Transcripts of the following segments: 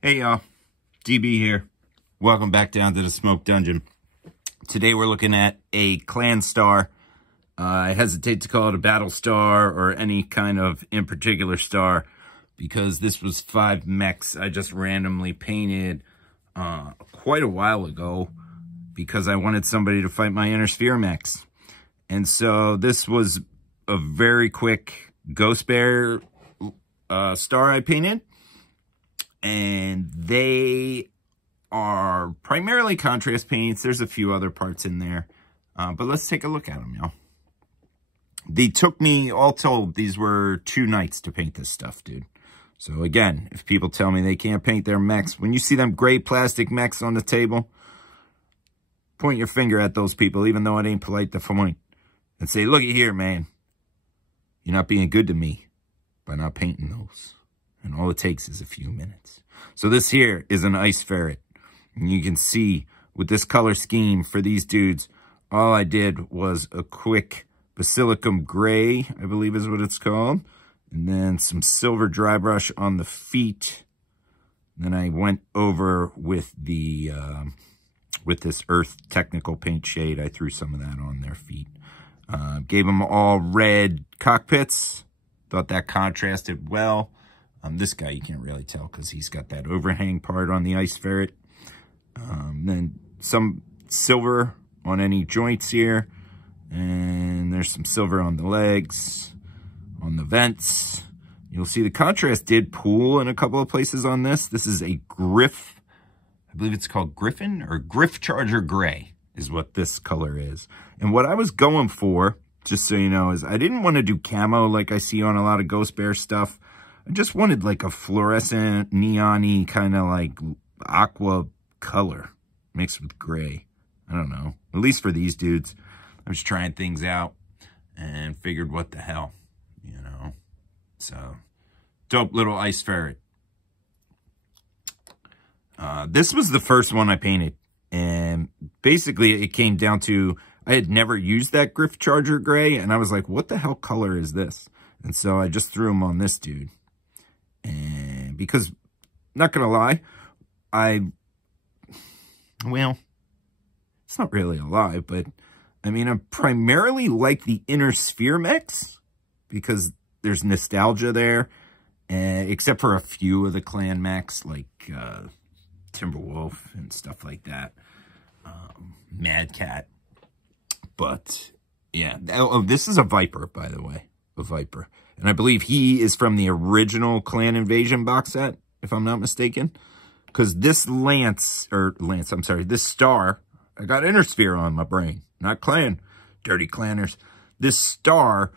Hey y'all, DB here. Welcome back down to the Smoke Dungeon. Today we're looking at a clan star. I hesitate to call it a battle star or any kind of in particular star because this was 5 mechs I just randomly painted quite a while ago because I wanted somebody to fight my inner sphere mechs. And so this was a very quick Ghost Bear star I painted. And they are primarily contrast paints. There's a few other parts in there. But let's take a look at them, y'all. They took me, all told, these were 2 nights to paint this stuff, dude. So again, if people tell me they can't paint their mechs, when you see them gray plastic mechs on the table, point your finger at those people, even though it ain't polite to point, and say, look at here, man. You're not being good to me by not painting those. And all it takes is a few minutes. So this here is an ice ferret. And you can see with this color scheme for these dudes, all I did was a quick basilicum gray, I believe is what it's called. And then some silver dry brush on the feet. Then I went over with the with this earth technical paint shade. I threw some of that on their feet. Gave them all red cockpits. Thought that contrasted well. This guy you can't really tell because he's got that overhang part on the ice ferret. Then some silver on any joints here. And there's some silver on the legs, on the vents. You'll see the contrast did pool in a couple of places on this. This is a Griff, I believe it's called Griffin or Griff Charger Gray is what this color is. And what I was going for, just so you know, is I didn't want to do camo like I see on a lot of Ghost Bear stuff. I just wanted like a fluorescent, neon-y kind of like aqua color mixed with gray. I don't know. At least for these dudes. I was trying things out and figured what the hell, you know. So, dope little ice ferret. This was the first one I painted. And basically it came down to, I had never used that Griff Charger Gray. And I was like, what the hell color is this? And so I just threw him on this dude. And because, not gonna lie, well, it's not really a lie, but I mean, I primarily like the inner sphere mechs because there's nostalgia there, except for a few of the clan mechs like Timberwolf and stuff like that, Madcap. But yeah, oh, this is a Viper, by the way, a Viper. And I believe he is from the original Clan Invasion box set, if I'm not mistaken. Because this this star, I got Inner Sphere on my brain, not Clan. Dirty Clanners. This star,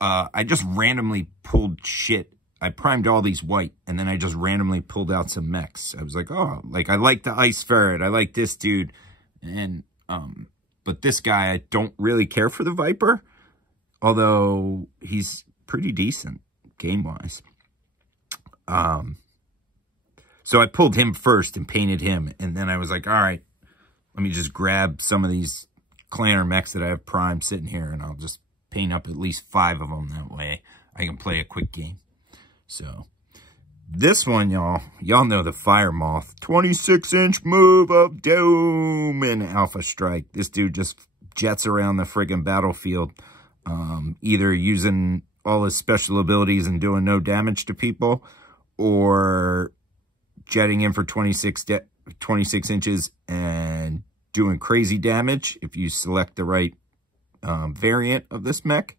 I just randomly pulled shit. I primed all these white, and then I just randomly pulled out some mechs. I was like, oh, like, I like the Ice Ferret. I like this dude. And, but this guy, I don't really care for the Viper. Although, he's pretty decent game-wise. So I pulled him first and painted him. And then I was like, all right, let me just grab some of these Clanner mechs that I have primed sitting here. And I'll just paint up at least 5 of them. That way I can play a quick game. So this one, y'all know the Fire Moth. 26-inch move of doom and Alpha Strike. This dude just jets around the friggin' battlefield. Either using all his special abilities and doing no damage to people, or jetting in for 26 inches and doing crazy damage if you select the right variant of this mech,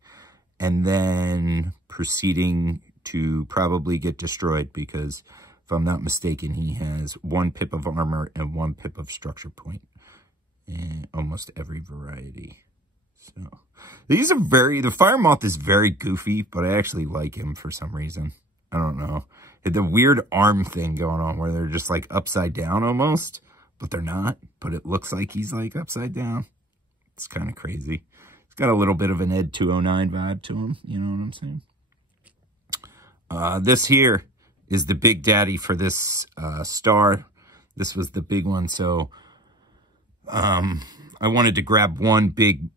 and then proceeding to probably get destroyed because, if I'm not mistaken, he has 1 pip of armor and 1 pip of structure point in almost every variety. So these are the Fire Moth is very goofy, but I actually like him for some reason. I don't know. The weird arm thing going on where they're just like upside down almost, but they're not, but it looks like he's like upside down. It's kind of crazy. It's got a little bit of an Ed 209 vibe to him. You know what I'm saying? This here is the big daddy for this star. This was the big one. So I wanted to grab one big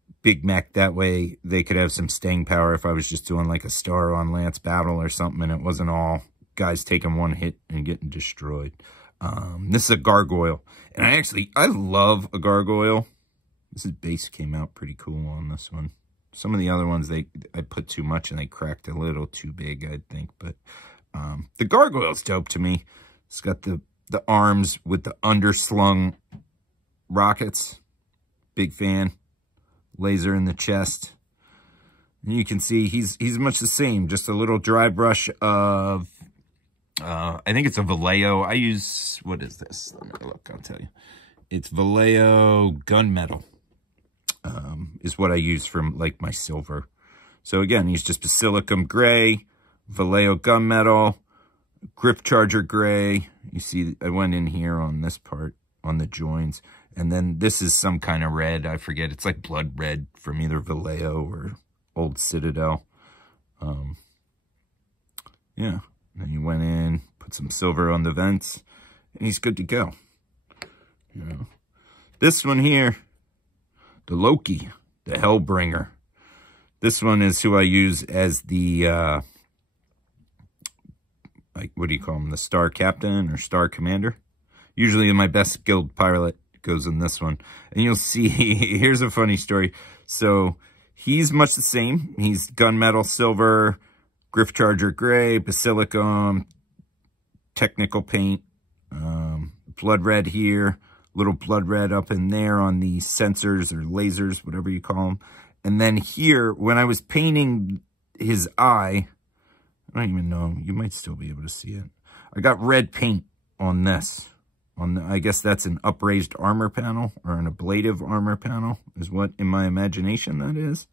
mech. That way they could have some staying power if I was just doing like a star on Lance Battle or something and it wasn't all guy's taking one hit and getting destroyed. This is a gargoyle. And I love a gargoyle. This base came out pretty cool on this one. Some of the other ones, I put too much and they cracked a little too big, I think. But the gargoyle's dope to me. It's got the arms with the underslung rockets. Big fan. Laser in the chest. And you can see he's much the same. Just a little dry brush of, I think it's a Vallejo. I use, what is this? Let me look, I'll tell you. It's Vallejo gunmetal. Is what I use for like my silver. So again, he's just basilicum gray, Vallejo gunmetal, grip charger gray. You see, I went in here on this part, on the joins. And then this is some kind of red. I forget. It's like blood red from either Vallejo or old Citadel. Yeah. Then you went in, put some silver on the vents, and he's good to go. You know, this one here, the Loki, the Hellbringer. This one is who I use as the, like, what do you call him? The Star Captain or Star Commander. Usually my best guild pilot goes in this one. And you'll see, here's a funny story. So he's much the same. He's gunmetal silver, grip charger gray, basilicum, technical paint, blood red here, little blood red up in there on the sensors or lasers, whatever you call them. And then here, when I was painting his eye, I don't even know, you might still be able to see it. I got red paint on this. I guess that's an upraised armor panel or an ablative armor panel is what in my imagination that is.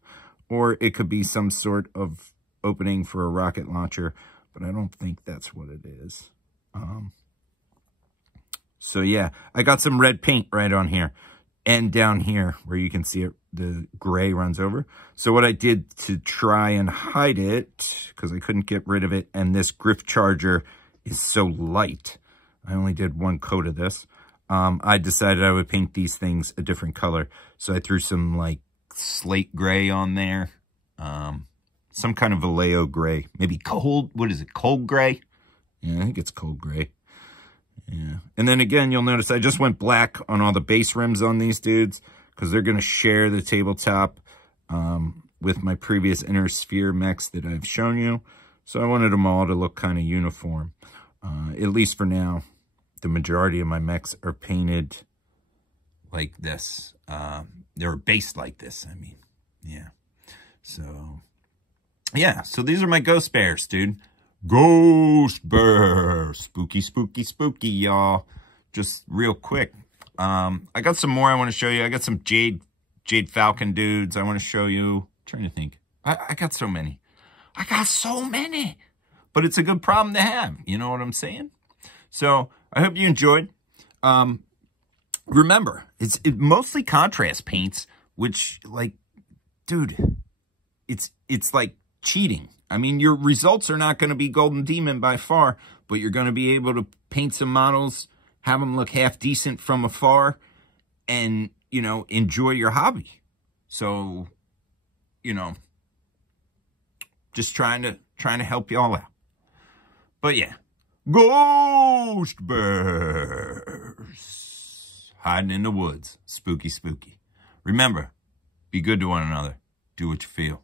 Or it could be some sort of opening for a rocket launcher, but I don't think that's what it is. So yeah, I got some red paint right on here and down here where you can see it, the gray runs over. So what I did to try and hide it, because I couldn't get rid of it, and this grip charger is so light, I only did one coat of this. I decided I would paint these things a different color. So I threw some like slate gray on there. Some kind of Vallejo gray. Maybe cold, what is it, cold gray? Yeah, I think it's cold gray. Yeah. And then again, you'll notice I just went black on all the base rims on these dudes because they're going to share the tabletop with my previous inner sphere mechs that I've shown you. So I wanted them all to look kind of uniform. At least for now. The majority of my mechs are painted like this. They're based like this, I mean. Yeah. So, yeah. So these are my ghost bears, dude. Ghost bear. Spooky, spooky, spooky, y'all. Just real quick. I got some more I want to show you. I got some Jade Falcon dudes I want to show you. I'm trying to think. I got so many. I got so many. But it's a good problem to have. You know what I'm saying? So, I hope you enjoyed. Remember, it's mostly contrast paints, which, like, dude, it's like cheating. I mean, your results are not going to be Golden Demon by far, but you're going to be able to paint some models, have them look half decent from afar, and, you know, enjoy your hobby. So, you know, just trying to help y'all out. But yeah, ghost bears hiding in the woods. Spooky, spooky. Remember, be good to one another. Do what you feel.